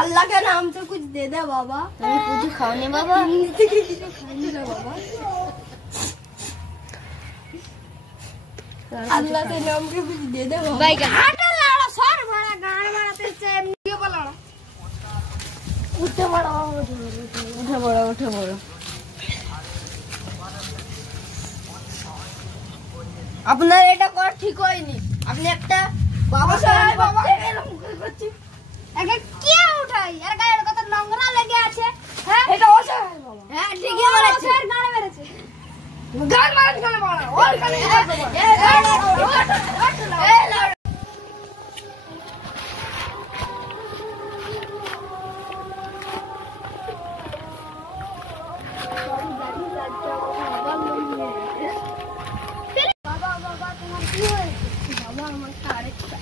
अल्लाह के नाम से कुछ दे दे बाबा। कुछ खाने बाबा, खाने दे बाबा, अल्लाह के नाम के कुछ दे दे बाबा। भाई का सर बड़ा गान मारते से वीडियो बना उठे बड़ा उठे बड़ा আপনার এটা করা ঠিক হয়নি। আপনি একটা বাবা বাবা একে কি উঠাই এর গায়ের কত নোংরা লেগে আছে। হ্যাঁ এটা অসহায় বাবা। হ্যাঁ ঠিকই বলেছে, অসহায় গানে মেরেছে, গান মারতে গানে মারা ওর গানে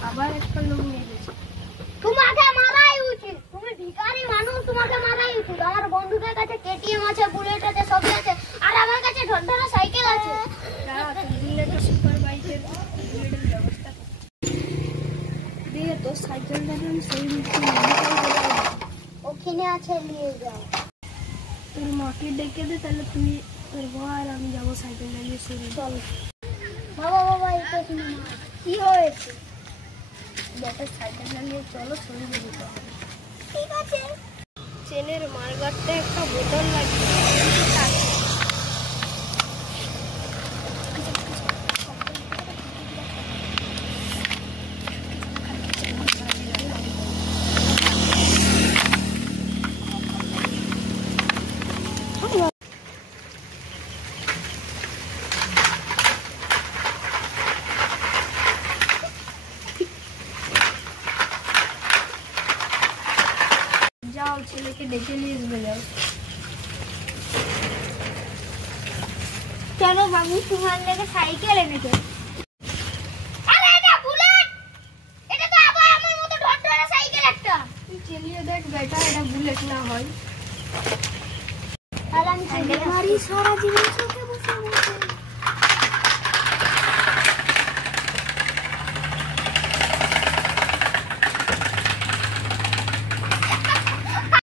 আবার একটা লোক নিয়ে গেছে। তোমাকে মারাই উচিত, তুমি ভিখারি মানুষ, তোমাকে মারাই উচিত। আমার বন্ধুদের কাছে কেটিএম আছে, বুলেট আছে, সব আছে, আর আমার কাছে ঢন্ডারা সাইকেল আছে। একটা সুপার বাইকের বুলেটের ব্যবস্থা দিয়ে তো সাইকেলটা আমি সেই ওখানে আছে, নিয়ে যাও। তোর মাকে ডেকে দে, তাহলে তুই তোর বউ আর আমি যাবো সাইকেলটা নিয়ে। শুরু চল বাবা বাবা, এটা শুনে কি হয়েছে? ব্যাটার সাইকেলটা নিয়ে চলো, শুরু করি। ঠিক আছে। চেনের মার্গারটা একটা বোতল লাগবে। যাও ছেলেকে ডেকে নিয়ে আসবে। যাও। চলো বাবু, তোমার লেগে সাইকেল এনেছে। আরে এটা বুলেট, এটা তো আবার আমার মতো ঢন্ডারা সাইকেল একটা। তুই চালিয়ে দেখ বেটা, এটা বুলেট না হয়। আর আমি সারা জীবন চোখে বসে